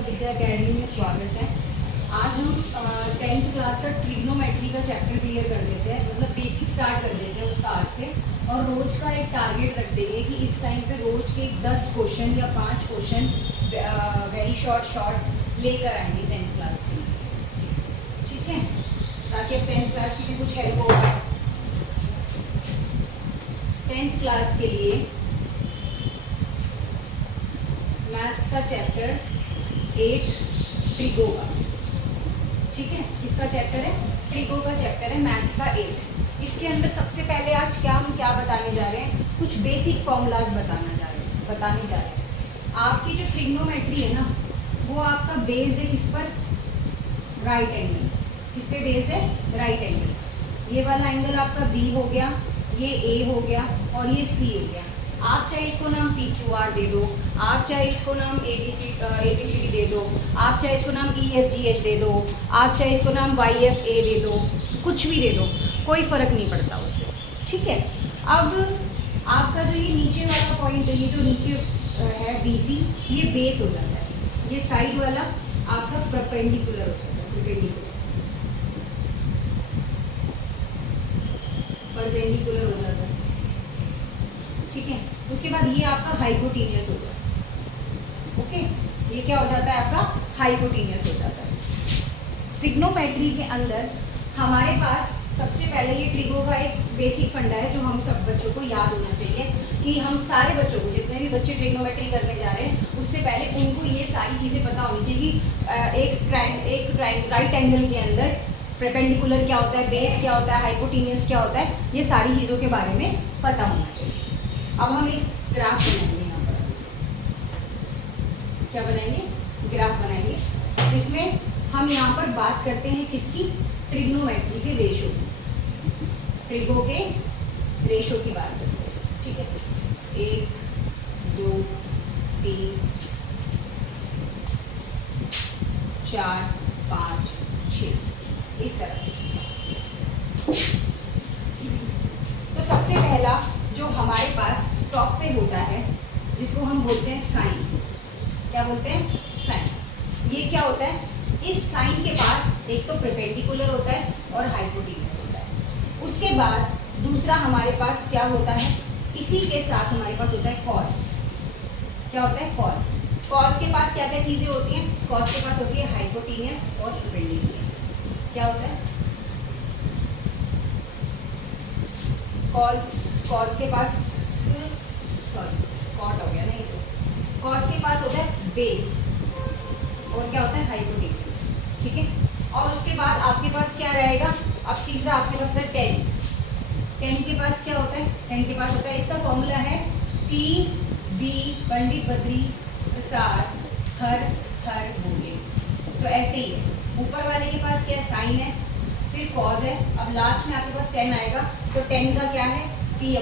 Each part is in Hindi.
आपका विद्या अकेडमी में स्वागत है। आज हम 10th क्लास का ट्रिग्नोमेट्री का चैप्टर क्लियर कर देते हैं, मतलब बेसिक स्टार्ट कर देते हैं उसका आज से। और रोज़ का एक टारगेट रख देंगे कि इस टाइम पे रोज़ के 10 क्वेश्चन या 5 क्वेश्चन वेरी शॉर्ट लेकर आएंगे 10th क्लास के लिए, ठीक है, ताकि अब 10th क्लास की भी कुछ हेल्प हो पाए। 10th क्लास के लिए मैथ्स का चैप्टर 8 ट्रिगो का, ठीक है, इसका चैप्टर है ट्रिगो का चैप्टर है मैथ्स का 8। इसके अंदर सबसे पहले आज हम क्या बताने जा रहे हैं, कुछ बेसिक फॉर्मूलाज बताने जा रहे हैं। आपकी जो ट्रिग्नोमेट्री है ना, वो आपका बेस्ड है किस पर, राइट एंगल। किस पे बेस्ड है, राइट एंगल। ये वाला एंगल आपका बी हो गया, ये ए हो गया और ये सी हो गया। आप चाहे इसको नाम पी क्यू आर दे दो, आप चाहे इसको नाम ए बी सी डी दे दो, आप चाहे इसको नाम ई एफ जी एच दे दो, आप चाहे इसको नाम वाई एफ ए दे दो, कुछ भी दे दो, कोई फ़र्क नहीं पड़ता उससे, ठीक है। अब आपका जो ये नीचे वाला पॉइंट है, ये जो नीचे है बी सी, ये बेस हो जाता है। ये साइड वाला आपका परपेंडिकुलर हो जाता है, परपेंडिकुलर हो जाता है, ठीक है। उसके बाद ये आपका हाइपोटेनियस हो जाता है, ओके। ये क्या हो जाता है, आपका हाइपोटेनियस हो जाता है। ट्रिग्नोमेट्री के अंदर हमारे पास सबसे पहले ये ट्रिगो का एक बेसिक फंडा है जो हम सब बच्चों को याद होना चाहिए, कि हम सारे बच्चों को, जितने भी बच्चे ट्रिग्नोमेट्री करने जा रहे हैं, उससे पहले उनको ये सारी चीज़ें पता होनी चाहिए कि एक राइट एंगल के अंदर परपेंडिकुलर क्या होता है, बेस क्या होता है, हाइपोटेनियस क्या होता है, ये सारी चीज़ों के बारे में पता होना चाहिए। अब हम एक ग्राफ बनाएंगे, यहाँ पर क्या बनाएंगे, ग्राफ बनाएंगे, जिसमें हम यहाँ पर बात करते हैं किसकी, ट्रिग्नोमेट्री के रेशो की, ट्रिगो के रेशो की बात करते हैं, ठीक है। 1 2 3 4 5 6 इस तरह से। तो सबसे पहला जो हमारे पास टॉप पे होता है, जिसको हम बोलते हैं साइन, क्या बोलते हैं, साइन। ये क्या होता है, इस साइन के पास एक तो परपेंडिकुलर होता है और हाइपोटेनियस होता है। उसके बाद दूसरा हमारे पास क्या होता है, इसी के साथ हमारे पास होता है कॉस। क्या होता है, कॉस। कॉस के पास क्या क्या चीज़ें होती हैं, कॉस के पास होती है हाइपोटेनियस और परपेंडिकुलर। क्या होता है, कॉस के पास, सॉरी कॉट हो गया ना, ये तो कॉस के पास होता है बेस और क्या होता है, हाइपोटेनियस, ठीक है। और उसके बाद आपके पास क्या रहेगा, अब तीसरा आपके पास होता है टेन। टेन के पास क्या होता है, टेन के पास होता है, इसका फॉर्मूला है पी बी पंडित बद्री प्रसाद हर हर बोले। तो ऐसे ही है, ऊपर वाले के पास क्या है, साइन है, फिर कॉज है, अब लास्ट में आपके पास 10 आएगा, तो 10 का क्या है, P/B।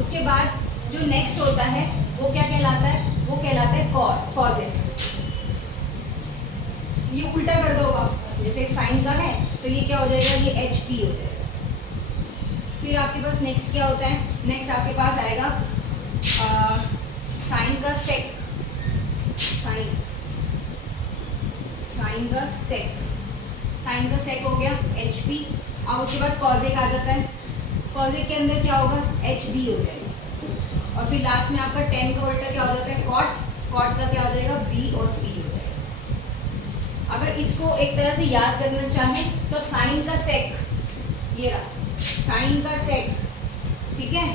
उसके बाद जो नेक्स्ट होता है वो क्या कहलाता है, वो कहलाता है कॉजेक। ये उल्टा कर दो आप, जैसे साइन का है तो ये क्या हो जाएगा, ये HP हो जाएगा। फिर आपके पास नेक्स्ट क्या होता है, नेक्स्ट आपके पास आएगा साइन का सेक, साइन का सेक हो गया HP। अब उसके बाद कॉजेक आ जाता है, कॉजेक के अंदर क्या होगा, HB हो जाएगा। और फिर लास्ट में आपका 10 का उल्टा क्या हो जाता है, कॉट का क्या हो जाएगा, B और P हो जाएगा। अगर इसको एक तरह से याद करना चाहें तो साइन का सेक, ये रहा साइन का सेक, ठीक है,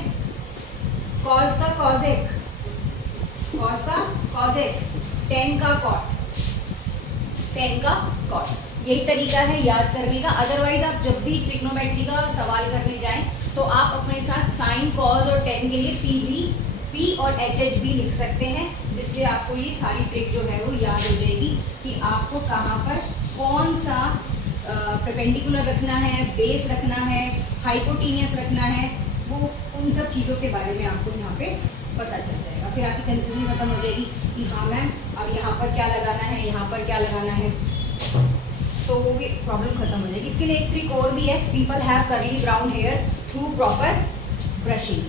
कॉस का कॉजेक, 10 का कॉट। यही तरीका है याद करने का। अदरवाइज आप जब भी ट्रिग्नोमेट्री का सवाल करने जाएं तो आप अपने साथ साइन, कॉस और 10 के लिए P और HHB लिख सकते हैं, जिससे आपको ये सारी ट्रिक जो है वो याद हो जाएगी कि आपको कहाँ पर कौन सा परपेंडिकुलर रखना है, बेस रखना है, हाइपोटेनियस रखना है, वो उन सब चीज़ों के बारे में आपको यहाँ पे पता चल जाएगा। फिर आपकी कंफ्यूजन खत्म हो जाएगी कि हाँ मैम अब यहाँ पर क्या लगाना है, यहाँ पर क्या लगाना है, तो वो भी प्रॉब्लम खत्म हो जाएगी। इसके लिए एक ट्रिक और भी है, people have curly brown hair through proper brushing.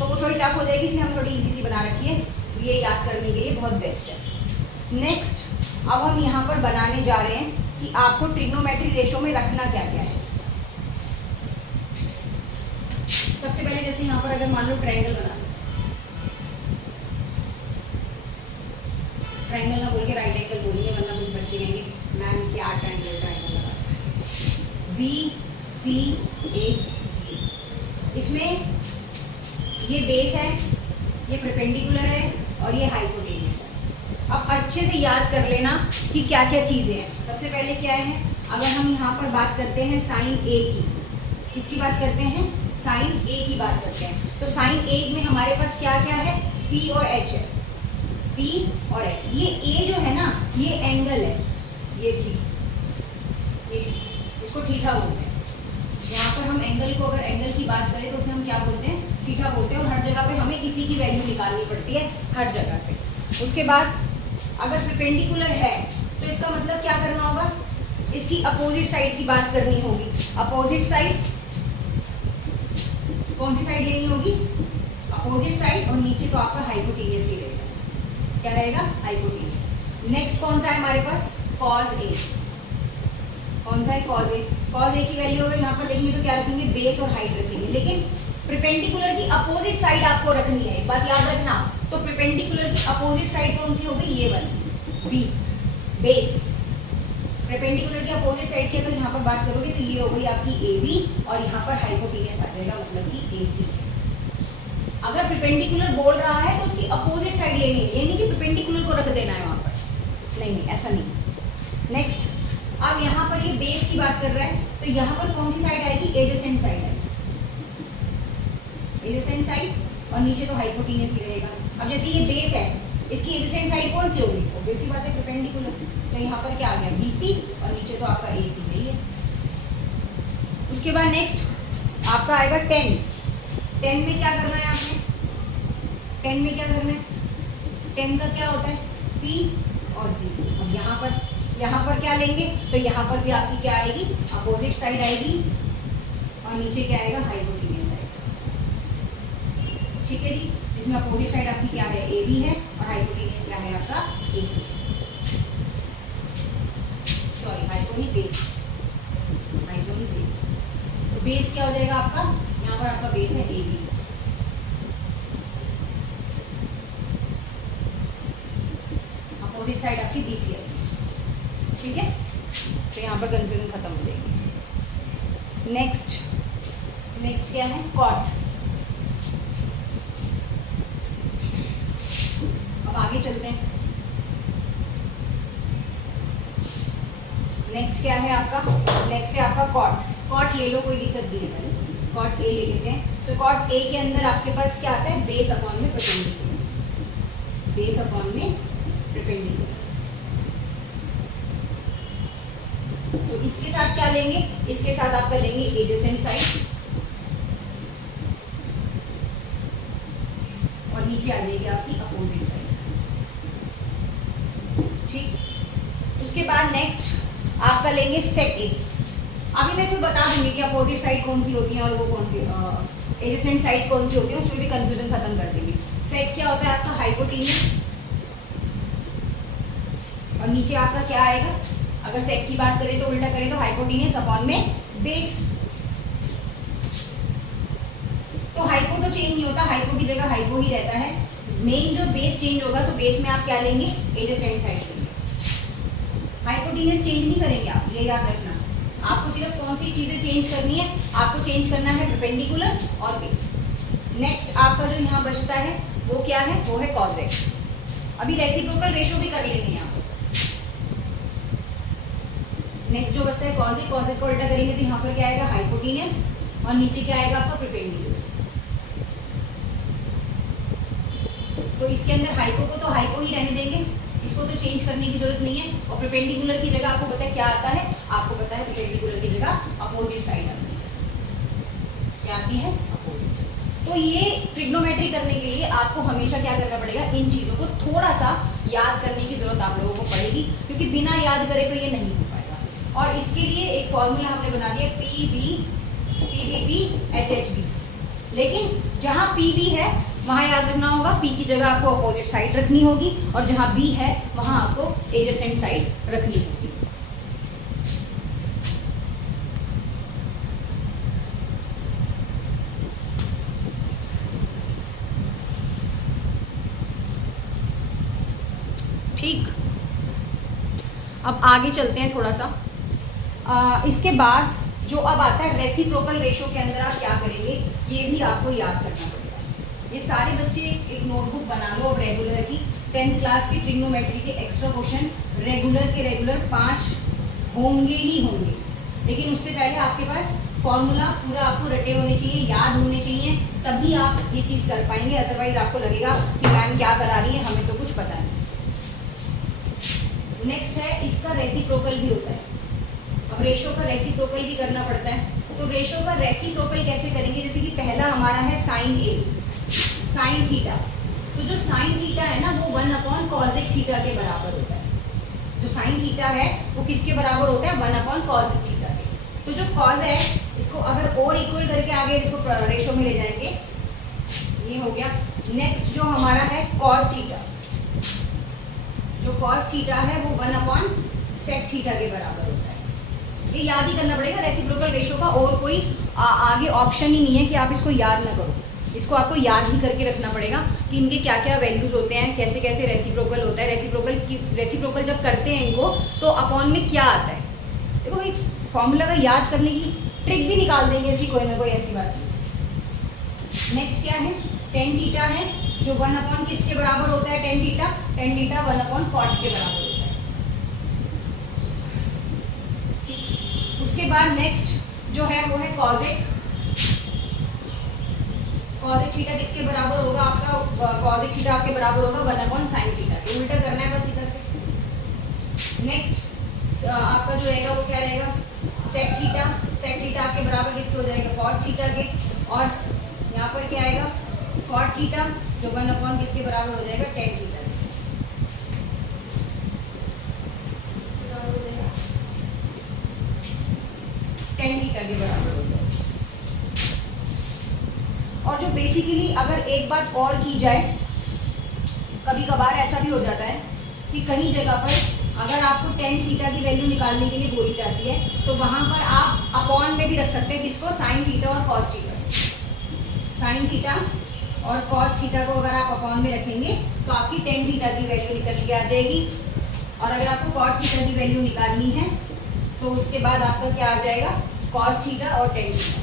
तो वो थोड़ी टफ हो जाएगी, इसलिए हम थोड़ी इजी सी बना रखी है, ये याद करने के लिए बहुत बेस्ट है। नेक्स्ट अब हम यहाँ पर बनाने जा रहे हैं कि आपको ट्रिग्नोमेट्री रेशो में रखना क्या क्या है। सबसे पहले जैसे यहाँ पर अगर मान लो ट्रायंगल बना, ट्रायंगल ना बोल के राइट एंगल बोलेंगे, वरना कुछ बच्चे कहेंगे मैम क्या ट्रायंगल लगाता है। बी सी ए, इसमें ये बेस है, ये परपेंडिकुलर है और ये हाइपोटेन्यूस है। अब अच्छे से याद कर लेना कि क्या क्या चीज़ें हैं। सबसे पहले क्या है, अगर हम यहाँ पर बात करते हैं साइन ए की, किसकी बात करते हैं, साइन ए की बात करते हैं, तो साइन ए में हमारे पास क्या क्या है, पी और एच है, पी और एच। ये ए जो है ना ये एंगल है, ये इसको थीटा बोलते हैं। यहाँ पर हम एंगल को, अगर एंगल की बात करें तो उसे हम क्या बोलते हैं, थीटा बोलते हैं। और हर जगह पे हमें इसी की वैल्यू निकालनी पड़ती है, हर जगह पे। उसके बाद अगर परपेंडिकुलर है तो इसका मतलब क्या करना होगा, इसकी अपोजिट साइड की बात करनी होगी। अपोजिट साइड कौन सी साइड लेनी होगी, अपोजिट साइड, और नीचे तो आपका हाइपोटेन्यूस ही रहेगा। क्या रहेगा, हाइपोटेन्यूस। नेक्स्ट कौन सा है हमारे पास, कॉज ए। कौन सा है, कॉज ए। कॉज ए की वैल्यू अगर यहाँ पर देखेंगे तो क्या रखेंगे, बेस और हाइट रखेंगे। लेकिन परपेंडिकुलर की अपोजिट साइड आपको रखनी है, एक बात याद रखना। तो परपेंडिकुलर की अपोजिट साइड कौन सी होगी, ये वाली बी, बेस। परपेंडिकुलर की अपोजिट साइड की अगर यहाँ पर बात करोगे तो ये हो गई आपकी ए बी, और यहाँ पर हाइपोटेन्यूस आ जाएगा, मतलब कि ए सी। अगर परपेंडिकुलर बोल रहा है तो उसकी अपोजिट साइड लेनी है, ये नहीं कि परपेंडिकुलर को रख देना है वहाँ पर, नहीं नहीं ऐसा नहीं। नेक्स्ट अब यहाँ पर ये बेस की बात कर रहा है, तो यहाँ पर कौन सी साइड आएगी, एडजेसेंट साइड आएगी, एडजेसेंट साइड, और नीचे तो हाइपोटेन्यूस ही रहेगा। अब जैसे ये बेस है, इसकी एडजेसेंट साइड कौन सी होगी, ऑब्वियसली बात है परपेंडिकुलर, तो यहाँ पर क्या आ गया, बीसी, और नीचे तो आपका एसी नहीं है। उसके बाद नेक्स्ट आपका आएगा 10। 10 में क्या करना है आपने, 10 में क्या करना है, 10 का क्या होता है, पी और बी। अब यहाँ पर क्या लेंगे, तो यहाँ पर भी आपकी क्या आएगी, अपोजिट साइड आएगी, और नीचे क्या आएगा, हाइपोटेन्यूस आएगा। ठीक है जी, इसमें अपोजिट साइड आपकी क्या है, ए बी है, और हाइपोटेन्यूस क्या है आपका, ए सी। सॉरी हाइपोनी बेस, हाइपोनी बेस। तो बेस क्या हो जाएगा आपका, यहाँ पर आपका बेस है ए बी, अपोजिट साइड आपकी बी सी है। ठीक है, तो यहाँ पर कंफ्यूजन खत्म हो जाएगी। नेक्स्ट क्या है, कॉट। अब आगे चलते हैं। नेक्स्ट क्या है आपका, नेक्स्ट है आपका कॉट। कॉट ले लो, कोई दिक्कत नहीं है, पहले कॉट ए ले लेते हैं। तो कॉट ए के अंदर आपके पास क्या आता है, बेस अपॉन में परपेंडिकुलर, बेस अपॉन में परपेंडिकुलर। तो इसके साथ क्या लेंगे, इसके साथ आपका लेंगे एडजेसेंट साइड, और नीचे आ जाएगी आपकी अपोजिट साइड। ठीक, उसके बाद नेक्स्ट आपका लेंगे सेक ए। अभी मैं इसमें बता दूंगी कि अपोजिट साइड कौन सी होती है और वो कौन सी एडजेसेंट साइड्स कौन सी होती है, उसमें भी कंफ्यूजन खत्म कर देंगे। सेक क्या होता है आपका, हाइपोटेन्यूस, और नीचे आपका क्या आएगा, अगर सेक की बात करें तो उल्टा करें तो हाइपोटेन्यूस अपॉन में बेस। तो हाइपो तो चेंज नहीं होता, हाइपो की जगह हाइपो ही रहता है। मेन जो बेस चेंज होगा, तो बेस में आप क्या लेंगे, एडजेसेंट साइड लेंगे। हाइपोटेन्यूस चेंज नहीं करेंगे आप, ये याद रखना। आपको सिर्फ कौन सी चीजें चेंज करनी है, आपको चेंज करना है परपेंडिकुलर और बेस। नेक्स्ट आपका जो यहाँ बचता है वो क्या है, वो है कॉज एक्स। अभी रेसिप्रोकल रेशो भी कर लेंगे यहाँ। नेक्स्ट जो बचता है कॉज ए, कॉज ए को उल्टा करेंगे तो यहाँ पर क्या आएगा, हाइपोटेन्यूस, और नीचे क्या आएगा आपका, परपेंडिकुलर। तो इसके अंदर हाइपो को तो हाइपो ही रहने देंगे, इसको तो चेंज करने की जरूरत नहीं है। और परपेंडिकुलर की जगह आपको पता है क्या आता है, आपको पता है परपेंडिकुलर की जगह अपोजिट साइड आती है। क्या आती है, अपोजिट साइड। तो ये ट्रिग्नोमेट्री करने के लिए आपको हमेशा क्या करना पड़ेगा, इन चीजों को थोड़ा सा याद करने की जरूरत आप लोगों को पड़ेगी, क्योंकि बिना याद करे तो ये नहीं हो पाएगा। और इसके लिए एक फॉर्मूला हमने बना दिया, P B H H B. लेकिन जहाँ पी बी है वहाँ याद रखना होगा P की जगह आपको अपोजिट साइड रखनी होगी और जहाँ B है वहाँ आपको एडजेसेंट साइड रखनी होगी। ठीक, अब आगे चलते हैं थोड़ा सा। इसके बाद जो अब आता है रेसिप्रोकल रेशो के अंदर आप क्या करेंगे ये भी आपको याद करना पड़ेगा। ये सारे बच्चे एक नोटबुक बना लो अब रेगुलर की, 10th क्लास की ट्रिग्नोमेट्री के एक्स्ट्रा क्वेश्चन रेगुलर के रेगुलर 5 होंगे ही होंगे, लेकिन उससे पहले आपके पास फॉर्मूला पूरा आपको रटे होने चाहिए, याद होने चाहिए, तभी आप ये चीज़ कर पाएंगे। अदरवाइज आपको लगेगा कि मैम क्या करा रही है, हमें तो कुछ पता नहीं। नेक्स्ट है इसका रेसिप्रोकल भी होता है। अब रेशो का रेसिप्रोकल भी करना पड़ता है, तो रेशो का रेसिप्रोकल कैसे करेंगे? जैसे कि पहला हमारा है साइन ए, साइन थीटा, तो जो साइन थीटा है ना वो 1/cosec थीटा के बराबर होता है। जो साइन थीटा है वो किसके बराबर होता है? 1/cosec थीटा के। तो जो कॉज है इसको अगर और इक्वल करके आगे इसको रेशो में ले जाएंगे, ये हो गया। नेक्स्ट जो हमारा है कॉस थीटा, जो कॉस थीटा है वो 1/sec थीटा के बराबर होता है। ये याद ही करना पड़ेगा रेसिप्रोकल रेशो का, और कोई आगे ऑप्शन ही नहीं है कि आप इसको याद ना करो। इसको आपको याद ही करके रखना पड़ेगा कि इनके क्या क्या वैल्यूज होते हैं, कैसे कैसे रेसिप्रोकल होता है। रेसिप्रोकल जब करते हैं इनको तो अपॉन में क्या आता है, देखो भाई फॉर्मूला का याद करने की ट्रिक भी निकाल देंगे इसकी कोई ना कोई ऐसी बात। नेक्स्ट क्या है? टेन थीटा है, जो 1/, किसके बराबर होता है? टेन थीटा 1/cot के बराबर होता है। उसके बाद नेक्स्ट जो है वो है कॉजेक। कॉजेक थीटा किसके बराबर होगा? आपका कॉजेक थीटा आपके बराबर होगा 1/sin थीटा के। उल्टा करना है बस इधर से। नेक्स्ट आपका जो रहेगा वो क्या रहेगा? Sec theta. सेक थीटा आपके बराबर किसके हो जाएगा? कॉस थीटा के। और यहाँ पर क्या आएगा? कॉट थीटा, जो 1/, किसके बराबर हो जाएगा? Tan theta. टेन थीटा के बराबर हो जाएगा। और जो बेसिकली अगर एक बात और की जाए, कभी कभार ऐसा भी हो जाता है कि कहीं जगह पर अगर आपको टेन थीटा की वैल्यू निकालने के लिए बोली जाती है तो वहां पर आप अपॉन में भी रख सकते हैं किसको? साइन थीटा और कॉस थीटा। साइन थीटा और कॉस थीटा को अगर आप अपॉन में रखेंगे तो आपकी टेन थीटा की वैल्यू निकल के आ जाएगी। और अगर आपको कॉट थीटा की वैल्यू निकालनी है तो उसके बाद आपका क्या आ जाएगा? कॉस थीटा और टेन थीटा।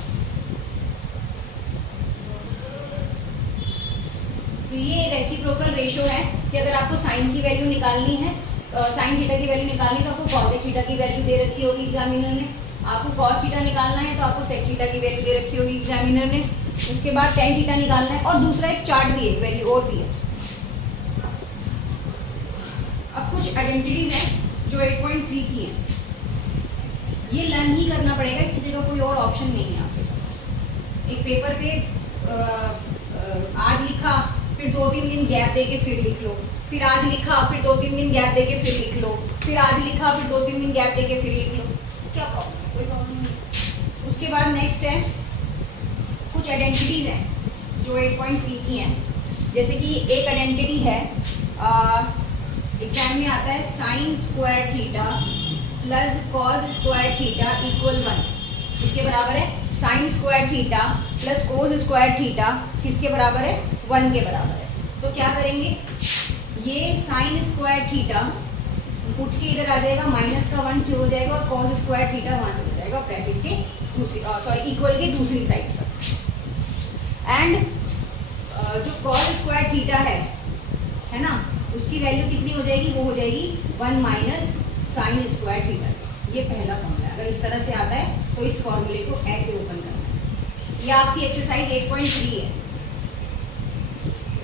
तो ये रेसिप्रोकल रेशो है कि अगर आपको साइन की वैल्यू निकालनी है, साइन थीटा की वैल्यू निकालनी है तो आपको कॉसेक थीटा की वैल्यू दे रखी होगी एग्जामिनर ने। आपको कॉस थीटा निकालना है तो आपको सेक थीटा की वैल्यू दे रखी होगी एग्जामिनर ने। उसके बाद टेन थीटा निकालना है, और दूसरा एक चार्ट भी है, वैल्यू और भी है। अब कुछ आइडेंटिटीज हैं जो 8.3 की हैं, ये लर्न ही करना पड़ेगा, इसकी जगह कोई और ऑप्शन नहीं है आपके पास। एक पेपर पे आज लिखा, फिर 2-3 दिन गैप देके फिर लिख लो, फिर आज लिखा, फिर 2-3 दिन गैप देके फिर लिख लो, फिर आज लिखा, फिर 2-3 दिन गैप देके फिर लिख लो। क्या प्रॉब्लम है? कोई प्रॉब्लम नहीं। उसके बाद नेक्स्ट है कुछ आइडेंटिटीज हैं जो 8.3 की हैं। जैसे कि एक आइडेंटिटी है, एग्जाम में आता है sine square theta plus cos square theta equal 1। इसके बराबर है sine square theta plus cos square theta, किसके बराबर है? 1 के बराबर है। तो क्या करेंगे? ये साइन स्क्वायर थीटा उठ के इधर आ जाएगा, माइनस का 1 क्यों हो जाएगा, और कॉस स्क्वायर थीटा वहाँ चला जाएगा ब्रैकेट के दूसरी, सॉरी इक्वल के दूसरी साइड पर। एंड जो कॉस स्क्वायर थीटा है ना, उसकी वैल्यू कितनी हो जाएगी? वो हो जाएगी 1 माइनस साइन स्क्वायर थीटा। ये पहला फॉर्मूला है। अगर इस तरह से आता है तो इस फॉर्मूले को ऐसे ओपन करना है। ये आपकी एक्सरसाइज 8.3 है।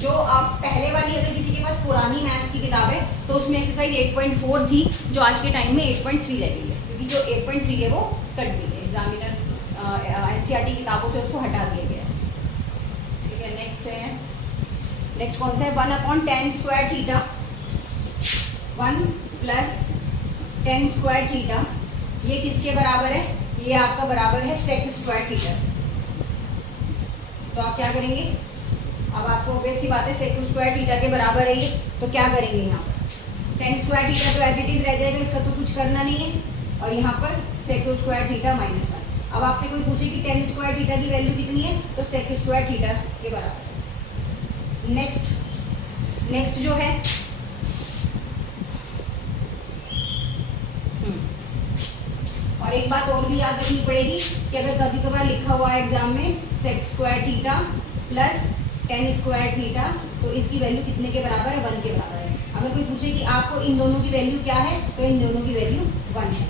जो आप पहले वाली, अगर किसी के पास पुरानी मैथ्स की किताब है तो उसमें एक्सरसाइज 8.4 थी, जो आज के टाइम में 8.3 रह गई है, क्योंकि जो 8.3 है वो कट गई है, एग्जामिनर NCERT किताबों से उसको हटा दिया गया। ठीक है, नेक्स्ट है, नेक्स्ट कौन सा है? 1/tan square theta, 1 plus tan square theta, ये किसके बराबर है? ये आपका बराबर है सेक स्क्वायर थीटा। तो आप क्या करेंगे? अब आपको ऑब्वियस सी बात है sec स्क्वायर थीटा के बराबर है ये, तो क्या करेंगे यहाँ पर tan स्क्वायर थीटा तो एज इट इज रह जाएगा, इसका तो कुछ करना नहीं है, और यहाँ पर sec स्क्वायर थीटा माइनस 1। अब आपसे कोई पूछे कि tan स्क्वायर थीटा की वैल्यू कितनी है, तो sec स्क्वायर थीटा के बराबर है। नेक्स्ट जो है और एक बात और भी याद रखनी पड़ेगी कि अगर कभी कभार लिखा हुआ है एग्जाम में sec square theta plus tan square theta, तो इसकी वैल्यू कितने के बराबर है, 1 के बराबर है। अगर कोई पूछे कि आपको इन दोनों की वैल्यू क्या है, तो इन दोनों की वैल्यू 1 है।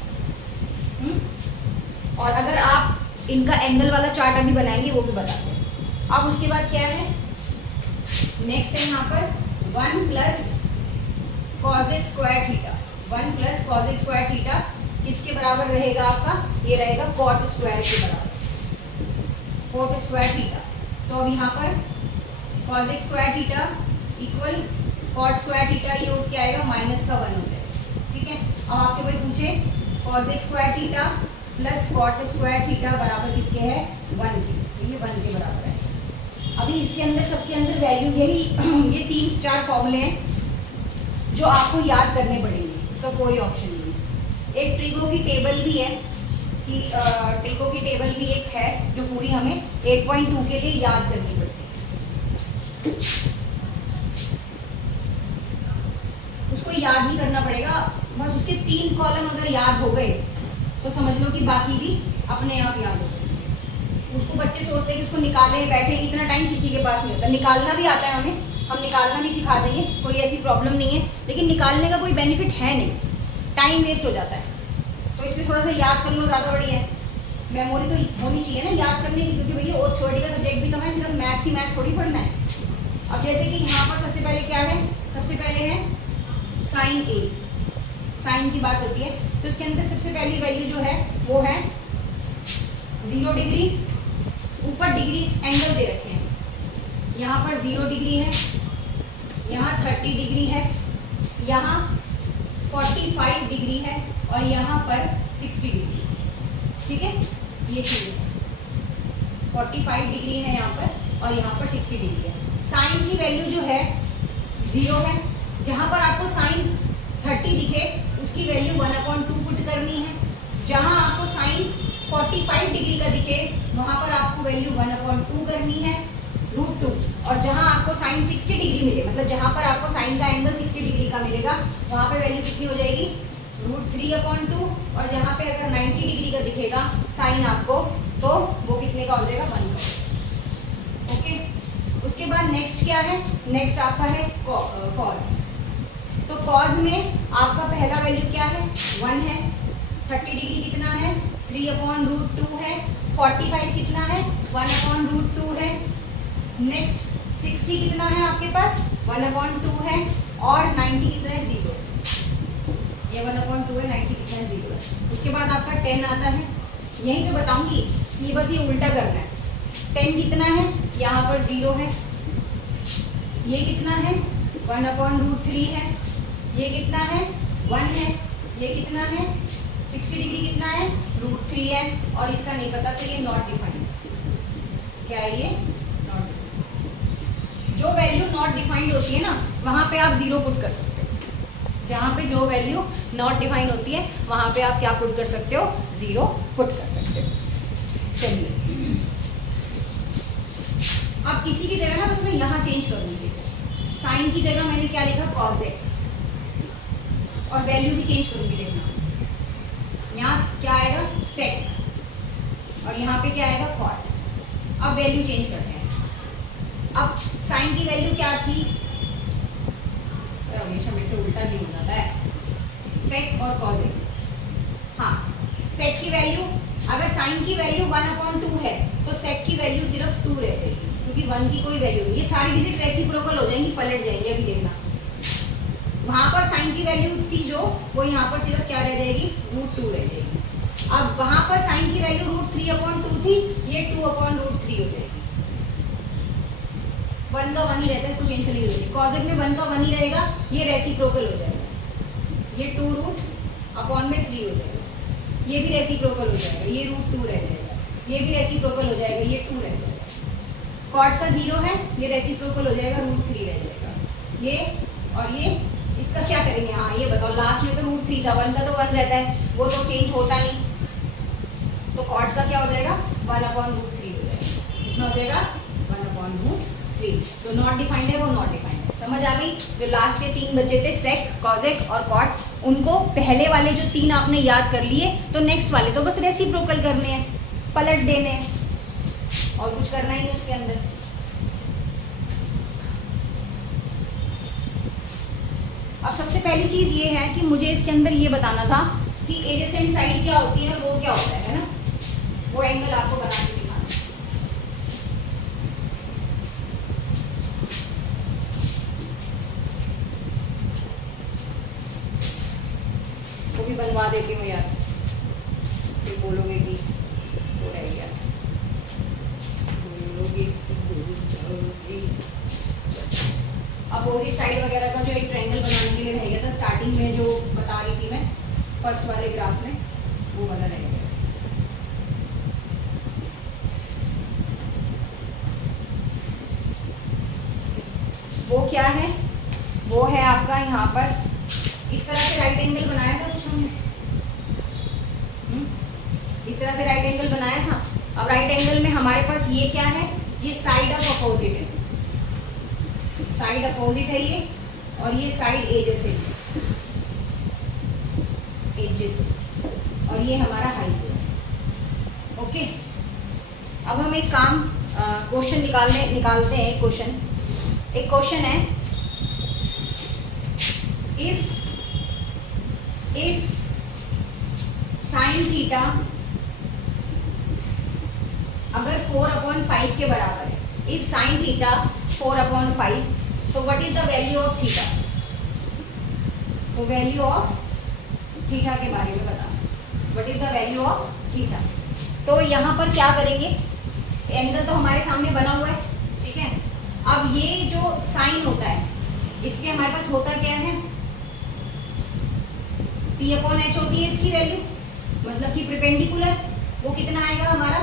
और अगर आप इनका एंगल वाला चार्ट अभी बनाएंगे वो भी बताते हैं। अब उसके बाद क्या है, नेक्स्ट है यहाँ पर 1 plus cosec square theta. 1 plus cosec square theta किसके बराबर रहेगा आपका, ये रहेगा कॉट स्क्वायर के बराबर, कॉट स्क्वायर थीटा। तो अब यहाँ पर cosec square theta equal cot square theta, ये उठ के आएगा माइनस का 1 हो जाएगा। ठीक है, अब आपसे कोई पूछे cosec square theta plus cot square theta बराबर किसके है, 1 के, तो ये 1 के बराबर है। अभी इसके अंदर सबके अंदर वैल्यू यही ये 3-4 फॉर्मूले हैं जो आपको याद करने पड़ेंगे, इसका कोई ऑप्शन नहीं है। एक ट्रिगो की टेबल भी है कि ट्रिगो की टेबल भी एक है जो पूरी हमें 8.2 के लिए याद करनी पड़ती है, उसको याद ही करना पड़ेगा। बस उसके 3 कॉलम अगर याद हो गए तो समझ लो कि बाकी भी अपने आप याद हो जाएंगे। उसको बच्चे सोचते हैं कि उसको निकाले बैठे, इतना टाइम किसी के पास नहीं होता। निकालना भी आता है हमें, हम निकालना भी सिखा देंगे, कोई ऐसी प्रॉब्लम नहीं है, लेकिन निकालने का कोई बेनिफिट है नहीं, टाइम वेस्ट हो जाता है। तो इससे थोड़ा सा याद कर लो, ज़्यादा बढ़िया है। मेमोरी तो होनी चाहिए ना याद करने की, क्योंकि भैया और थ्योरी का सब्जेक्ट भी तो है, सिर्फ मैथ्स ही मैथ्स थोड़ी पढ़ना है। अब जैसे कि यहाँ पर सबसे पहले क्या है, सबसे पहले है साइन ए, साइन की बात होती है, तो इसके अंदर सबसे पहली वैल्यू जो है वो है 0 डिग्री। ऊपर डिग्री एंगल दे रखे हैं, यहाँ पर 0 डिग्री है, यहाँ 30 डिग्री है, यहाँ 45 डिग्री है, और यहाँ पर 60 डिग्री। ठीक है, ये चीज़ है 45 डिग्री है यहाँ पर, और यहाँ पर 60 डिग्री है। साइन की वैल्यू जो है 0 है, जहाँ पर आपको साइन 30 दिखे उसकी वैल्यू 1/2 पुट करनी है, जहाँ आपको साइन 45 डिग्री का दिखे वहाँ पर आपको वैल्यू 1/2 करनी है √2, और जहाँ आपको साइन 60 डिग्री मिले, मतलब जहाँ पर आपको साइन का एंगल 60 डिग्री का मिलेगा वहाँ पर वैल्यू कितनी हो जाएगी, √3/2, और जहाँ पे अगर 90 डिग्री का दिखेगा साइन आपको, तो वो कितने का हो जाएगा, 1 का। ओके, उसके बाद नेक्स्ट क्या है, नेक्स्ट आपका है कॉस। तो कॉस में आपका पहला वैल्यू क्या है, 1 है, 30 डिग्री कितना है, 3/√2 है, 45 कितना है, 1/√2 है, नेक्स्ट 60 कितना है आपके पास, 1/2 है, और 90 कितना है, 0। ये 1/2 है, 90 कितना है, 0 है। उसके बाद आपका 10 आता है, यहीं पे बताऊंगी, ये बस ये उल्टा करना है। 10 कितना है, यहाँ पर 0 है, ये कितना है, 1/√3 है, ये कितना है, 1 है, ये कितना है, 60 डिग्री कितना है, √3 है, और इसका नहीं पता तो ये नॉट डिफाइंड। क्या है ये, नॉट डिफाइंड। जो वैल्यू नॉट डिफाइंड होती है ना वहाँ पे आप 0 पुट कर सकते हो, जहाँ पे जो वैल्यू नॉट डिफाइंड होती है वहाँ पे आप क्या पुट कर सकते हो, 0 पुट कर सकते हो। चलिए, अब इसी की जगह ना बस मैं यहाँ चेंज कर दूँगी, साइन की जगह मैंने क्या लिखा, कॉसेक, और वैल्यू भी चेंज करूँगी। देखना यहाँ क्या आएगा, सेक, और यहाँ पे क्या आएगा, कॉट। अब वैल्यू चेंज करते हैं। अब साइन की वैल्यू क्या थी, हमेशा मेरे से उल्टा भी हो जाता है, सेक और कॉसेक। हाँ, सेक की वैल्यू, अगर साइन की वैल्यू 1/2 है तो सेक की वैल्यू सिर्फ 2 रह जाएगी, क्योंकि 1 की कोई वैल्यू नहीं। ये सारी डिजिट रेसिप्रोकल हो जाएंगी, पलट जाएंगी। अभी देखना, वहां पर साइन की वैल्यू थी जो, वो यहाँ पर सिर्फ क्या रह जाएगी, √2 रह जाएगी। अब वहां पर साइन की वैल्यू √3/2 थी, ये 2/√3 हो जाएगी। 1 का 1 ही रहता है, इसको चेंज करने की जरूरत नहीं। कॉसेक में 1 का 1 ही रहेगा, ये रेसिप्रोकल हो जाएगा, ये 2√3 हो जाएगा, ये भी रेसिप्रोकल हो जाएगा, ये √2 रह जाएगा, ये भी रेसिप्रोकल हो जाएगा, ये 2 रह जाएगा। कॉट का 0 है, ये रेसिप्रोकल हो जाएगा, √3 रह जाएगा ये, और ये इसका क्या करेंगे, हाँ ये बताओ, लास्ट में तो √3 था, 1 का तो 1 रहता है, वो तो चेंज होता नहीं, तो कॉट का क्या हो जाएगा 1/√3 हो जाएगा, कितना हो जाएगा 1/√3। तो नॉट डिफाइंड है वो नॉट डिफाइंड है, समझ आ गई। जो लास्ट के 3 बचे थे सेक, कॉजेक और कॉट, उनको पहले वाले जो 3 आपने याद कर लिए, तो नेक्स्ट वाले तो बस रेसिप्रोकल करने हैं, पलट देने हैं, और कुछ करना ही नहीं उसके अंदर। अब सबसे पहली चीज ये है कि मुझे इसके अंदर ये बताना था कि एडजेसेंट साइड क्या होती है और वो क्या होता है ना, वो एंगल आपको बना के दिखाना। वो भी बनवा देती हूँ यार, फिर बोलोगे कि वो रह गया, अपोजिट साइड वगैरह का जो एक ट्रायंगल बनाने के लिए रह गया था स्टार्टिंग में, जो बता रही थी मैं फर्स्ट वाले ग्राफ में, वो वाला रह गया। वो क्या है, वो है आपका यहाँ पर इस तरह से राइट एंगल बनाया था कुछ हमने, इस तरह से राइट एंगल बनाया था। अब राइट एंगल में हमारे पास ये क्या है, ये साइड ऑफ अपोजिट है, साइड अपोजिट है ये, और ये साइड एजेस है, एजेस, और ये हमारा हाइट है। ओके, अब हम एक काम क्वेश्चन निकालते हैं। एक क्वेश्चन है, इफ साइन थीटा अगर 4/5 के बराबर है, इफ साइन थीटा 4/5, तो what is the value of theta, तो वैल्यू ऑफ थीटा के बारे में बताना, what is the value of theta. तो यहाँ पर क्या करेंगे, एंगल तो हमारे सामने बना हुआ है, ठीक है। अब ये जो साइन होता है, इसके हमारे पास होता क्या है, P/h होती है इसकी वैल्यू, मतलब कि परपेंडिकुलर वो कितना आएगा हमारा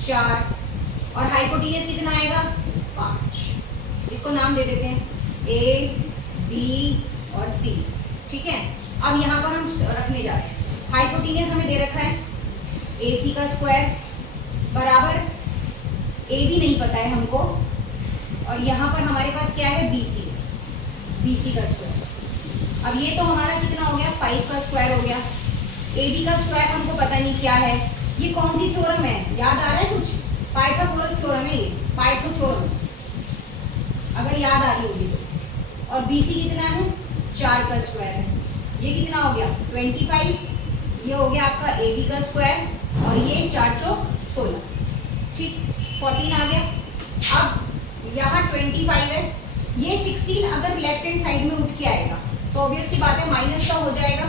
4, और हाइपोटेन्यूज कितना आएगा 5। इसको नाम दे देते हैं A, B और C, ठीक है। अब यहाँ पर हम रखने जा रहे हैं, हाइपोटेन्यूज हमें दे रखा है AC का स्क्वायर बराबर AB नहीं पता है हमको, और यहाँ पर हमारे पास क्या है BC का स्क्वायर। अब ये तो हमारा कितना हो गया 5 का स्क्वायर हो गया, AB का स्क्वायर हमको पता नहीं क्या है, ये कौन सी थ्योरम है, याद आ रहा है कुछ, पाइथागोरस थ्योरम है ये, पाइथो थ्योरम, अगर याद आ रही होगी तो। और BC कितना है 4 का स्क्वायर है, ये कितना हो गया 25, ये हो गया आपका AB का स्क्वायर, और ये 4 चौक 16, ठीक 14 आ गया। अब यहाँ 25 है, ये 16 अगर लेफ्ट हैंड साइड में उठ के आएगा तो ऑब्वियस सी बात है माइनस का हो जाएगा,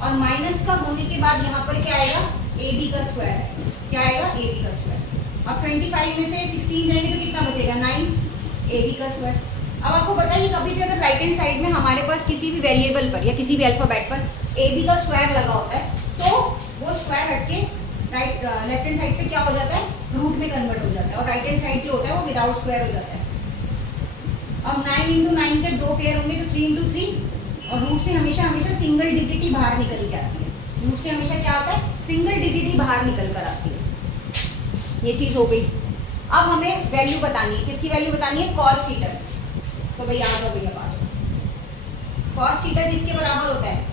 और माइनस का होने के बाद यहाँ पर क्या आएगा AB का स्क्वायर है, क्या आएगा AB का स्क्वायर। अब 25 में से 16 जाएंगे तो कितना बचेगा 9, AB का स्क्वायर। अब आपको पता है कि कभी भी अगर राइट हैंड साइड में हमारे पास किसी भी वेरिएबल पर या किसी भी अल्फाबेट पर AB का स्क्वायर लगा होता है, तो वो स्क्वायर हटके लेफ्ट हैंड साइड पे क्या हो जाता है रूट में कन्वर्ट हो जाता है, और राइट हैंड साइड जो होता है वो विदाउट स्क्वायर हो जाता है। अब 9 × 9 के 2 पेयर होंगे तो 3 × 3, और रूट से हमेशा सिंगल डिजिट ही बाहर निकल के आती है, रूट से हमेशा क्या आता है सिंगल डिजिट ही बाहर निकल कर आती है। ये चीज हो गई। अब हमें वैल्यू बतानी है, किसकी वैल्यू बतानी है कॉस थीटा। तो भाई याद हो भैया बात, कॉस थीटा किसके बराबर होता है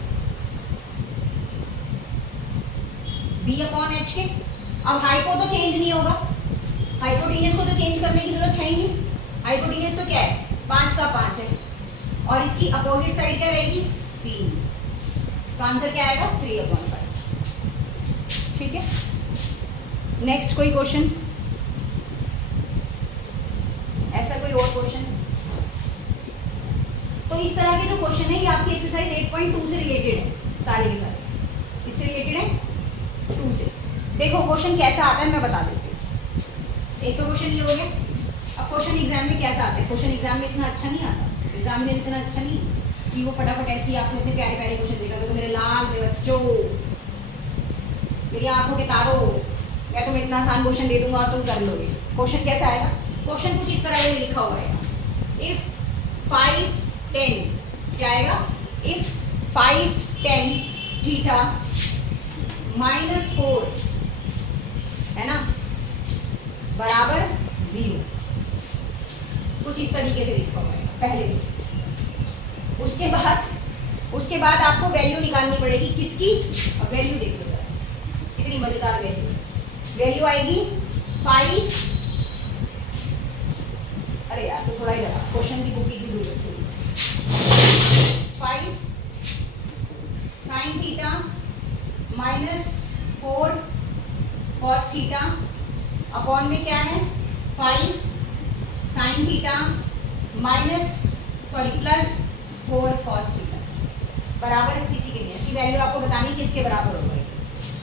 B/h के। अब हाइपो तो चेंज नहीं होगा, हाइपोटेन्यूज को तो चेंज करने की जरूरत है ही नहीं, हाइपोटेन्यूज तो क्या है 5 का 5 है, और इसकी अपोजिट साइड क्या रहेगी 3, तो आंसर क्या आएगा 3/5, ठीक है। नेक्स्ट कोई क्वेश्चन, ऐसा कोई और क्वेश्चन। तो इस तरह के जो क्वेश्चन है ये आपकी एक्सरसाइज 8.2 से रिलेटेड है, सारे के सारे इससे रिलेटेड है 2 से। देखो क्वेश्चन कैसा आता है मैं बता देती हूँ। एक तो क्वेश्चन ये हो गया। अब क्वेश्चन एग्जाम में कैसा आता है, क्वेश्चन एग्जाम में इतना अच्छा नहीं आता, एग्जाम में इतना अच्छा नहीं कि वो फटाफट ऐसे ही आपको इतने प्यारे प्यारे क्वेश्चन देगा। तो मेरे लाल मेरे बच्चों, मेरी आंखों के तारों, मैं तुम्हें इतना आसान क्वेश्चन दे दूंगा और तुम कर लोगे। क्वेश्चन कैसा आएगा क्वेश्चन कुछ इस तरह से लिखा हुआ है, इफ 5 10 क्या आएगा, इफ 5 10 थीटा -4 है ना बराबर 0, कुछ इस तरीके से लिखा हुआ है पहले। उसके बाद आपको वैल्यू निकालनी पड़ेगी किसकी, अब वैल्यू देख लो कितनी मजेदार वैल्यू आएगी 5, अरे यार तो थोड़ा ही लगा, क्वेश्चन की बुक की दूर रखी, 5 sin theta -4 cos theta upon में क्या है 5 sin थीटा +4 cos थीटा बराबर किसी के लिए, इसकी वैल्यू आपको बतानी किसके बराबर होगा।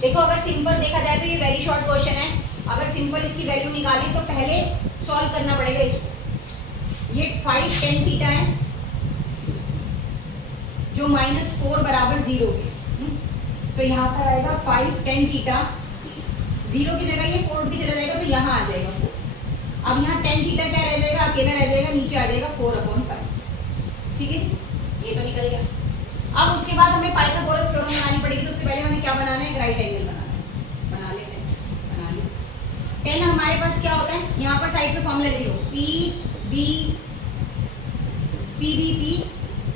देखो अगर सिंपल देखा जाए तो ये वेरी शॉर्ट क्वेश्चन है, अगर सिंपल इसकी वैल्यू निकाली तो पहले सॉल्व करना पड़ेगा इसको। ये 5 10 थीटा है जो -4 बराबर 0 के, तो यहाँ पर आएगा 5 10 थीटा, 0 की जगह ये 4 की चला जाएगा तो यहाँ आ जाएगा 4। अब यहाँ 10 थीटा क्या रह जाएगा, अकेला रह जाएगा, नीचे आ जाएगा 4/5, ठीक है ये तो निकल गया। अब उसके बाद हमें पाइथागोरस थ्योरम बनानी पड़ेगी, तो उससे पहले हमें क्या बनाना है, राइट एंगल बनाना है, बना लेते हैं, बना लिया। 10 हमारे पास क्या होता है, यहाँ पर साइड पे फॉर्मूला लिख लो, PBP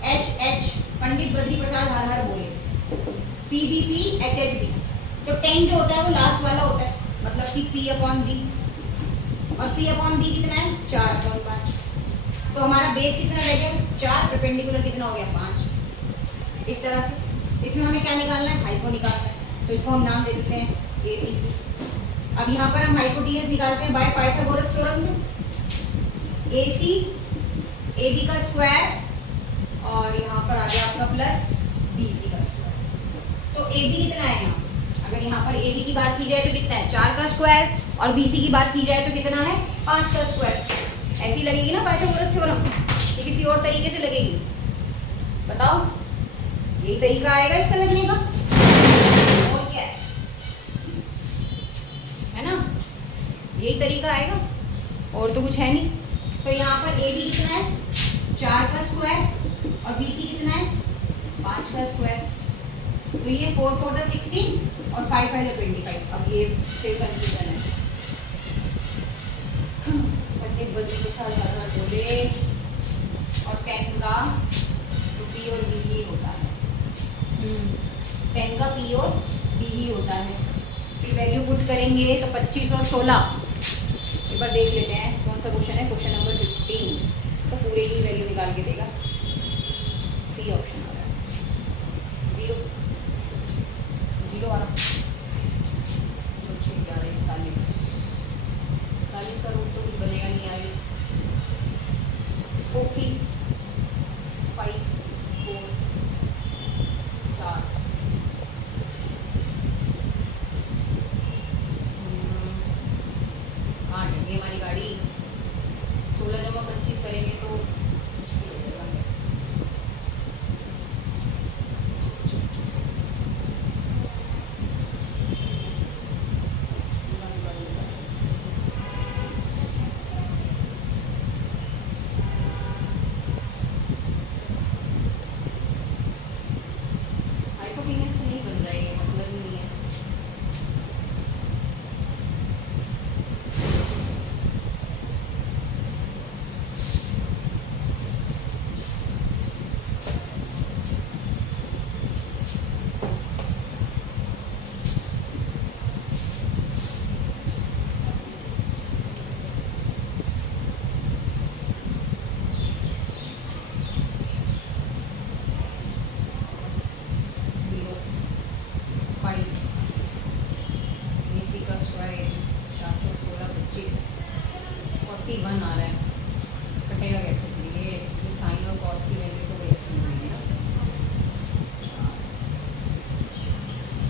HH, पंडित बद्री प्रसाद हर हर बोले, PBP HHB। तो 10 जो होता है वो लास्ट वाला होता है, मतलब कि P/B, और P/B कितना है 4/5, तो हमारा बेस कितना रह गया 4, परपेंडिकुलर कितना हो गया 5। इस तरह से इसमें हमें क्या निकालना है, हाइपो निकालना है, तो इसको हम नाम दे देते हैं ABC। अब यहाँ पर हम हाइपोटेन्यूज निकालते हैं बाय पाइथागोरस थ्योरम से, AC AB का स्क्वायर और यहाँ पर आ गया आपका प्लस BC का स्क्वायर। तो AB कितना है यहाँ, अगर यहाँ पर AB की बात की जाए तो कितना है 4 का स्क्वायर, और BC की बात की जाए तो कितना है 5 का स्क्वायर। ऐसी लगेगी ना पाइथागोरस थ्योरम, ये किसी और तरीके से लगेगी, बताओ यही तरीका आएगा इसका लगने का, और क्या है ना, यही तरीका आएगा और तो कुछ है नहीं। तो यहाँ पर AB कितना है 4 का स्क्वायर और BC कितना है 5 का स्क्वायर, तो ये 4 4 16 और 5 5 25। अब ये फिर कंफ्यूजन है, पंडित बद्री प्रसाद हर हर बोले, और 10 का तो P और B ही होता है, 10 का P और B ही होता है। फिर वैल्यू पुट करेंगे तो 25 और 16, एक बार देख लेते हैं कौन सा क्वेश्चन है, क्वेश्चन नंबर 15, तो पूरे की वैल्यू निकाल के देगा, C ऑप्शन आ रहा है, 0 0 आ रहा, 41 का रूट तो कुछ बनेगा नहीं, आगे ओके 5 4 4 8 है ये हमारी गाड़ी, 16 जमा 25 करेंगे तो मुश्किल हो जाएगा। हाइपोटेन्यूज तो नहीं बन रहा है, ये मतलब ही नहीं है।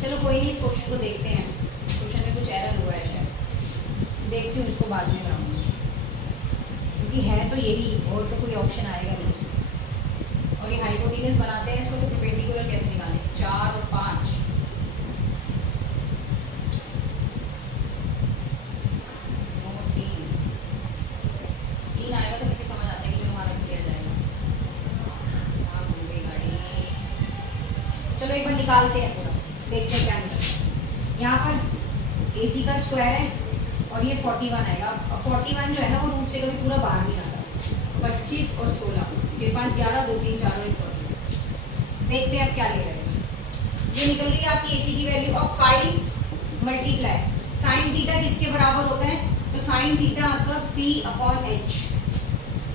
चलो कोई नहीं, इस क्वेश्चन को देखते हैं, क्वेश्चन में कुछ एरर हुआ है शायद, देखती हूँ इसको बाद में कराऊंगी, क्योंकि है तो यही, और तो कोई ऑप्शन आएगा नहीं इसमें। और ये हाइपोटेन्यूज बनाते हैं इसको, तो परपेंडिकुलर कैसे निकालें, 4 और 5, निकालते हैं पूरा, देखते हैं क्या निकलता है। यहाँ पर AC का स्क्वायर है और ये 41 आएगा। अब 41 जो है ना वो रूट से कभी पूरा बाहर नहीं आता। 25 और 16, 6 5 11, 2 3 4 और 1। देखते हैं अब क्या ले रहे हैं। ये निकल गई आपकी AC की value of 5 multiply sine theta किसके बराबर होता है, तो साइन थीटा आपका P/H,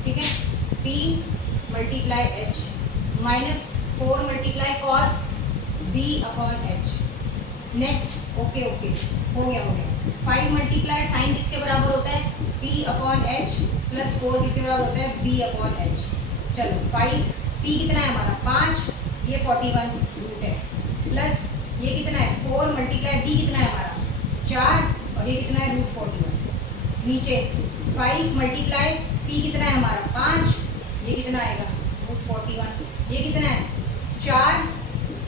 ठीक है, P multiply H minus 4 multiply cos B/H। Next okay हो गया 5 मल्टीप्लाई साइन किसके बराबर होता है, P/H प्लस 4 किसके बराबर होता है, B/H। चलो 5 P कितना है हमारा 5, ये 41 रूट है, प्लस ये कितना है 4 मल्टीप्लाई B कितना है हमारा 4 और ये कितना है रूट 41। नीचे 5 मल्टीप्लाई P कितना है हमारा 5, ये कितना आएगा रूट 41, ये कितना है 4,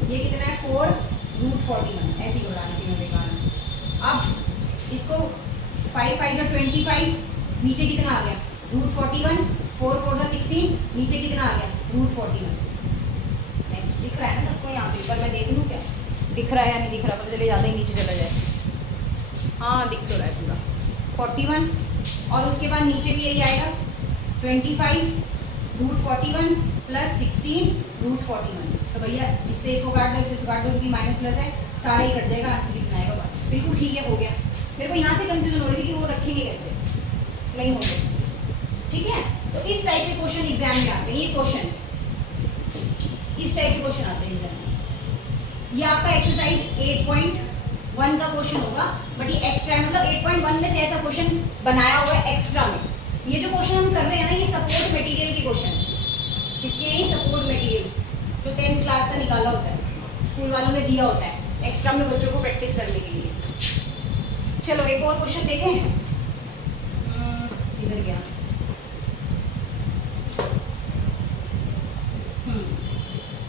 ये कितना है 4 रूट 41। ऐसे ही बढ़ाना तीनों बेकार। अब इसको 5 5 से 25, नीचे कितना आ गया रूट 41, 4 4 से 16, नीचे कितना आ गया रूट 41। नेक्स्ट दिख रहा है ना सबको यहाँ पे, पर मैं देख लूँ क्या दिख रहा है या नहीं दिख रहा, पता चले ज़्यादा ही नीचे चला जाए। हाँ दिख तो रहा है पूरा 41, और उसके बाद नीचे भी यही आएगा 25 रूट 41 प्लस 16 रूट 41। तो भैया इससे इसको काट दो, इससे काट दो, क्योंकि माइनस प्लस है, सारा ही कट जाएगा, आंसर लिखना आएगा बात। बिल्कुल ठीक है, हो गया। मेरे को यहाँ से कंफ्यूजन हो रही थी कि वो रखेंगे कैसे, नहीं होंगे, ठीक है। तो इस टाइप के क्वेश्चन एग्जाम में आते हैं, ये क्वेश्चन इस टाइप के क्वेश्चन आते हैं एग्जाम में। ये आपका एक्सरसाइज 8.1 का क्वेश्चन होगा, बट ये एक्स्ट्रा मतलब 8.1 में से ऐसा क्वेश्चन बनाया हुआ है एक्स्ट्रा में। ये जो क्वेश्चन हम कर रहे हैं ना, ये सपोर्ट मटेरियल के क्वेश्चन है, इसके ही सपोर्ट मटेरियल जो 10th क्लास का निकाला होता है, स्कूल वालों ने दिया होता है एक्स्ट्रा में बच्चों को प्रैक्टिस करने के लिए। चलो एक और क्वेश्चन देखें, इधर गया,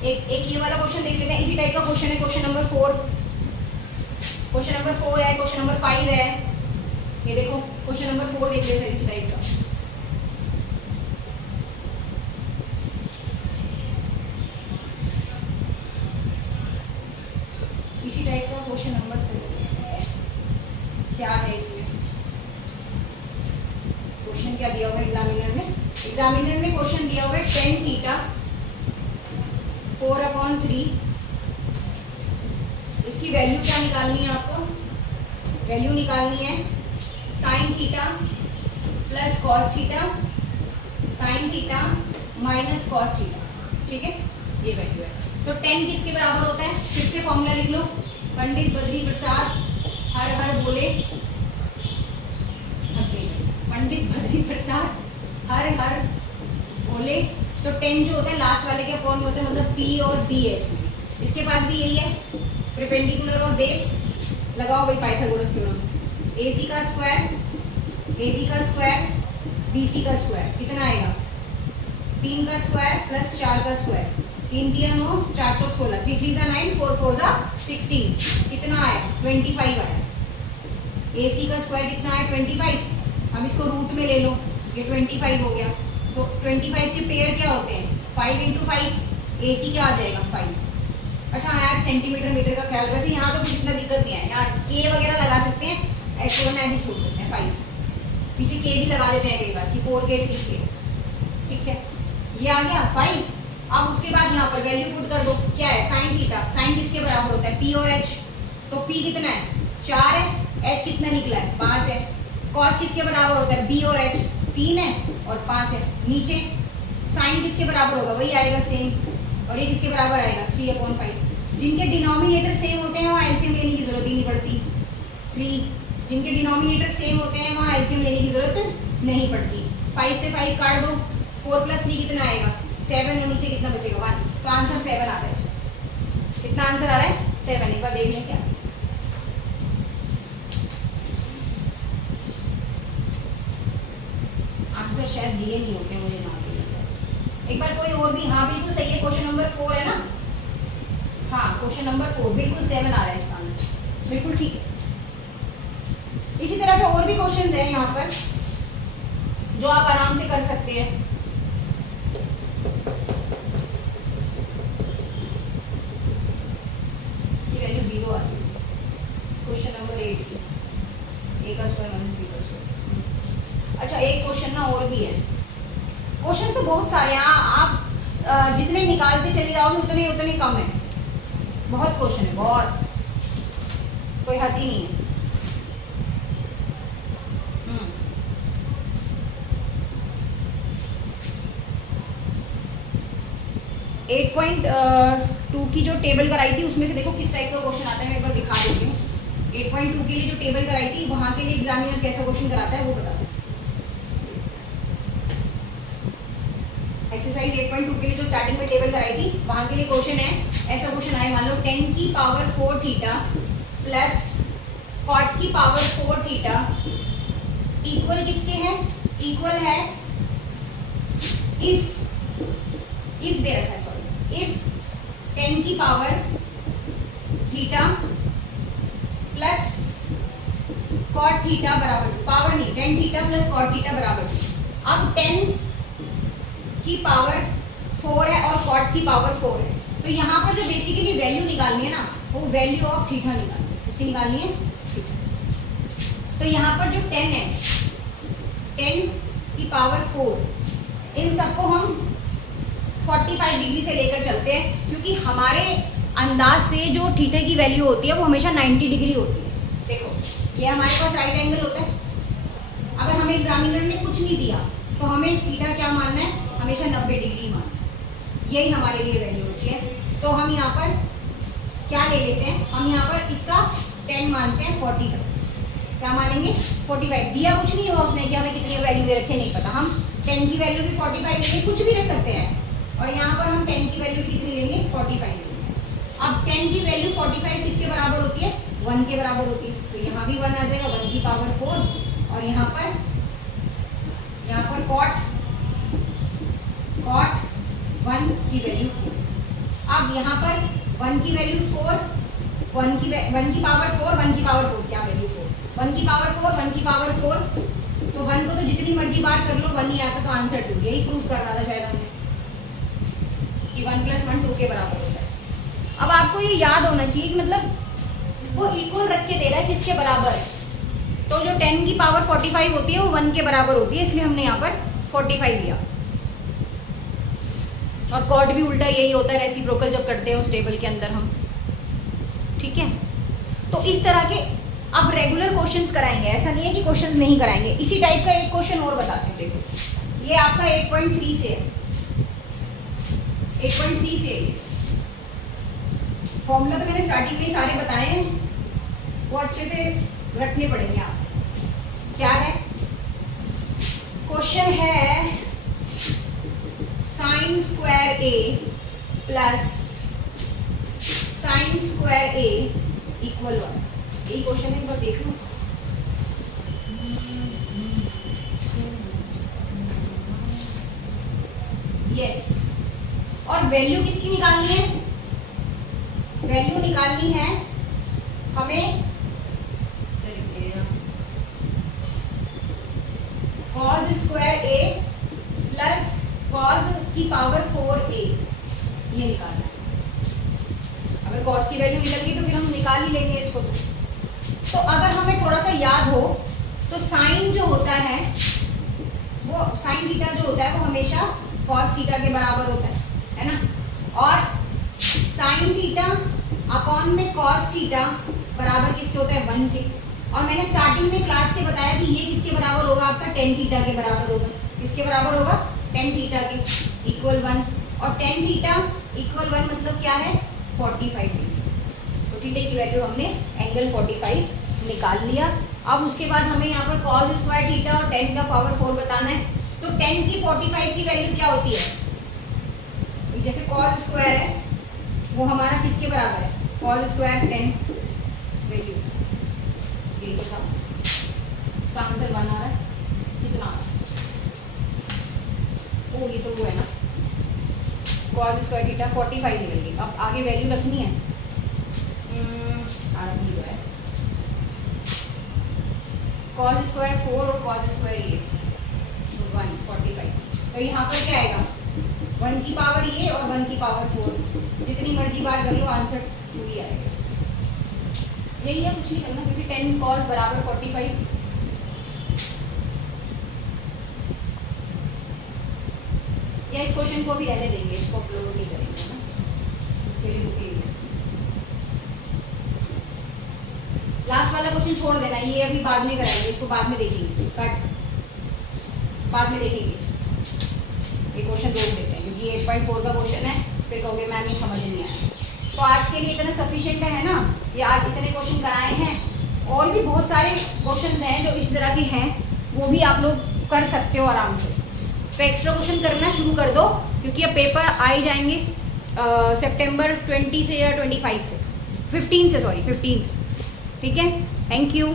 एक ये वाला क्वेश्चन देख लेते हैं, इसी टाइप का क्वेश्चन है, क्वेश्चन नंबर 4। क्वेश्चन नंबर 4 है, क्वेश्चन नंबर 5 है, ये देखो क्वेश्चन नंबर 4 देख लेते हैं इसी टाइप का। इसी टाइप का क्वेश्चन नंबर 4 क्या है इसमें, क्वेश्चन क्या दिया हुआ है एग्जामिनर में, एग्जामिनर में क्वेश्चन दिया हुआ है tan थीटा 4/3। इसकी वैल्यू क्या निकालनी है आपको, वैल्यू निकालनी है sine theta plus cos theta, sine theta minus cos theta, ठीक है, ये वैल्यू है। तो tan किसके बराबर होता है, फिर से फॉर्मूला लिख लो, पंडित बद्री प्रसाद हर हर बोले, पंडित बद्री प्रसाद हर हर बोले। तो 10 जो होता है लास्ट वाले के अपॉन में होता है, मतलब P और B है इसमें। इसके पास भी यही है, परपेंडिकुलर और बेस लगाओ भाई पाइथागोरस थ्योरम। AC का स्क्वायर, AB का स्क्वायर, BC का स्क्वायर कितना आएगा 3 का स्क्वायर प्लस 4 का स्क्वायर, 3 3 9, 4 4 16, 3 3 9, 4 4 16, कितना आया 25 आया। AC का स्क्वायर कितना है 25, अब इसको रूट में ले लो, ये 25 हो गया। तो 25 के पेयर क्या होते हैं 5 × 5, AC क्या आ जाएगा 5। अच्छा यार सेंटीमीटर मीटर का ख्याल, वैसे यहाँ तो कुछ इतना दिक्कत नहीं है यार, K वगैरह लगा सकते हैं, ऐसे ऐसे छोड़ सकते हैं 5, पीछे K भी लगा देते हैं कई बार कि 4K 3K, ठीक है। ये आ गया 5। अब उसके बाद यहाँ पर वैल्यू पुट कर दो, क्या है साइन थीटा, साइन किसके बराबर होता है P और H, तो P कितना है 4 है, H कितना निकला है 5 है। कॉस किसके बराबर होता है B और H, 3 है और 5 है। नीचे साइन किसके बराबर होगा, वही आएगा सेम, और ये किसके बराबर आएगा 3/5। जिनके डिनोमिनेटर सेम होते हैं वहाँ एलसीएम लेने की जरूरत ही नहीं पड़ती। 3 जिनके डिनोमिनेटर सेम होते हैं वहाँ एलसीएम लेने की जरूरत नहीं पड़ती। 5 से 5 काट दो, 4 + 3 कितना आएगा 7, और नीचे कितना बचेगा 1, तो आंसर 7 आ रहा है इसमें। कितना आंसर आ रहा है 7, एक बार देख लें क्या, आंसर शायद दिए नहीं होते मुझे यहाँ पे, एक बार कोई और भी। हाँ बिल्कुल सही है, क्वेश्चन नंबर 4 है ना, हाँ क्वेश्चन नंबर 4 बिल्कुल 7 आ रहा है इसका आंसर, बिल्कुल ठीक है। इसी तरह के और भी क्वेश्चंस हैं यहाँ पर जो आप आराम से कर सकते हैं। अच्छा एक क्वेश्चन ना और भी है, क्वेश्चन तो बहुत सारे हैं, आप जितने निकालते चले जाओगे उतने उतने कम है, बहुत क्वेश्चन है, बहुत, कोई हद ही नहीं है। 8.2 की जो टेबल कराई थी उसमें से देखो किस टाइप का क्वेश्चन आता है, मैं एक बार दिखा देती हूँ। 8.2 के लिए जो टेबल कराई थी वहां के लिए एग्जामिनर कैसा क्वेश्चन कराता है वो बता दें। एक्सरसाइज 8.2 के लिए जो स्टार्टिंग में टेबल कराई थी वहां के लिए क्वेश्चन है, ऐसा क्वेश्चन आए, मान लो 10 की पावर 4 थीटा प्लस cot की पावर 4 थीटा इक्वल किसके है, इक्वल है इफ दे रखा है, सॉरी, इफ 10 की power theta plus cot theta बराबर, पावर नहीं, 10 थीटा प्लस cot थीटा बराबर, अब 10 की पावर 4 है और cot की पावर 4 है, तो यहाँ पर जो बेसिकली वैल्यू निकालनी है ना वो वैल्यू ऑफ थीटा निकालनी है, इसकी निकालनी है थीटा। तो यहाँ पर जो 10 है, 10 की पावर 4, इन सबको हम 45 डिग्री से लेकर चलते हैं, क्योंकि हमारे अंदाज से जो थीटा की वैल्यू होती है वो हमेशा 90 डिग्री होती है। देखो ये हमारे पास राइट एंगल होता है, अगर हमें एग्जामिनर ने कुछ नहीं दिया तो हमें थीटा क्या मानना है, हमेशा 90 डिग्री मानना है, यही हमारे लिए वैल्यू होती है। तो हम यहाँ पर क्या ले लेते हैं, हम यहाँ पर इसका 10 मानते हैं, 45 क्या मानेंगे, 45, दिया कुछ नहीं हुआ उसने कि हमें कितनी वैल्यू दे रखे नहीं पता, हम 10 की वैल्यू भी 45 लेंगे, कुछ भी रख सकते हैं, और यहाँ पर हम 10 की वैल्यू भी कितनी लेंगे, 45 लेंगे। अब 10 की वैल्यू 45 किसके बराबर होती है, 1 के बराबर होती है, तो यहाँ भी 1 आ जाएगा, 1 की पावर 4, और यहाँ पर cot 1 की वैल्यू 4। अब यहाँ पर 1 की वैल्यू 4, 1 की पावर 4, 1 की पावर 4, क्या वैल्यू 4, 1 की पावर 4, 1 की पावर 4, तो 1 को तो जितनी मर्जी बार कर लो 1 ही आता, तो आंसर 2, यही प्रूव कर रहा था शायद हमने कि 1 + 1 2 के बराबर होता है। अब आपको ये याद होना चाहिए कि मतलब वो इक्वल रख के दे रहा है किसके बराबर है, तो जो 10 की पावर 45 होती है वो 1 के बराबर होती है, इसलिए हमने यहाँ पर 45 लिया। और कॉट भी उल्टा यही होता है, रेसिप्रोकल जब करते हैं उस टेबल के अंदर हम, ठीक है। तो इस तरह के अब रेगुलर क्वेश्चंस कराएंगे, ऐसा नहीं है कि क्वेश्चंस नहीं कराएंगे। इसी टाइप का एक क्वेश्चन और बताते हैं, देखो ये आपका 8.3 से है, 8.3 से फॉर्मूला तो मैंने स्टार्टिंग में सारे बताए हैं, वो अच्छे से रखने पड़ेंगे आप। क्या है क्वेश्चन है, sin square a plus sin square a equal 1, यही क्वेश्चन है, एक बार देख लो। यस, और वैल्यू किसकी निकालनी है, वैल्यू निकालनी है हमें cos square a plus cos की पावर 4a, ये निकालना है। अगर cos की वैल्यू निकल गई तो फिर हम निकाल ही लेंगे इसको। तो अगर हमें थोड़ा सा याद हो तो साइन जो होता है वो साइन थीटा जो होता है वो हमेशा cos थीटा के बराबर होता है ना, और साइन थीटा अपॉन में cos थीटा बराबर किसके होता है, 1 के। और मैंने स्टार्टिंग में क्लास के बताया कि ये किसके बराबर होगा, आपका tan थीटा के बराबर होगा। किसके बराबर होगा, tan थीटा के, इक्वल 1, और tan थीटा इक्वल 1 मतलब क्या है, 45 डिग्री। तो थीटा की वैल्यू हमने एंगल 45 निकाल लिया। अब उसके बाद हमें यहाँ पर cos स्क्वायर थीटा और tan का पावर 4 बताना है। तो tan की 45 की वैल्यू क्या होती है, जैसे cos स्क्वायर है वो हमारा किसके बराबर है, cos स्क्वायर tan वैल्यू, यही तो था, इसका आंसर 1 आ रहा है, कितना, ओ ये तो वो है ना, cos स्क्वायर थीटा 45 निकल गई। अब आगे वैल्यू रखनी है, आगे है cos स्क्वायर 4 और cos स्क्वायर ये 1 45, तो यहाँ पर क्या आएगा, 1 की पावर ये और 1 की पावर 4, जितनी मर्जी बार कर लो आंसर 2 ही आएगा। यही है, कुछ नहीं करना, क्योंकि 10 cos बराबर 45, या इस क्वेश्चन को भी रहने देंगे, इसको अपलोड नहीं करेंगे ना, इसके लिए रुकेंगे। लास्ट वाला क्वेश्चन छोड़ देना, ये अभी बाद में कराएंगे, इसको बाद में देखेंगे, कट बाद में देखेंगे इसको। ये क्वेश्चन रोक देते हैं क्योंकि 8.4 का क्वेश्चन है, फिर कहोगे मैम ये समझ नहीं आया। तो आज के लिए इतना सफिशिएंट है ना, ये आज इतने क्वेश्चन कराए हैं, और भी बहुत सारे क्वेश्चन हैं जो इस तरह के हैं, वो भी आप लोग कर सकते हो आराम से। तो एक्स्ट्रा क्वेश्चन करना शुरू कर दो, क्योंकि अब पेपर आ ही जाएंगे सितंबर 20 से या 25 से, 15 से, सॉरी 15 से। ठीक है, थैंक यू।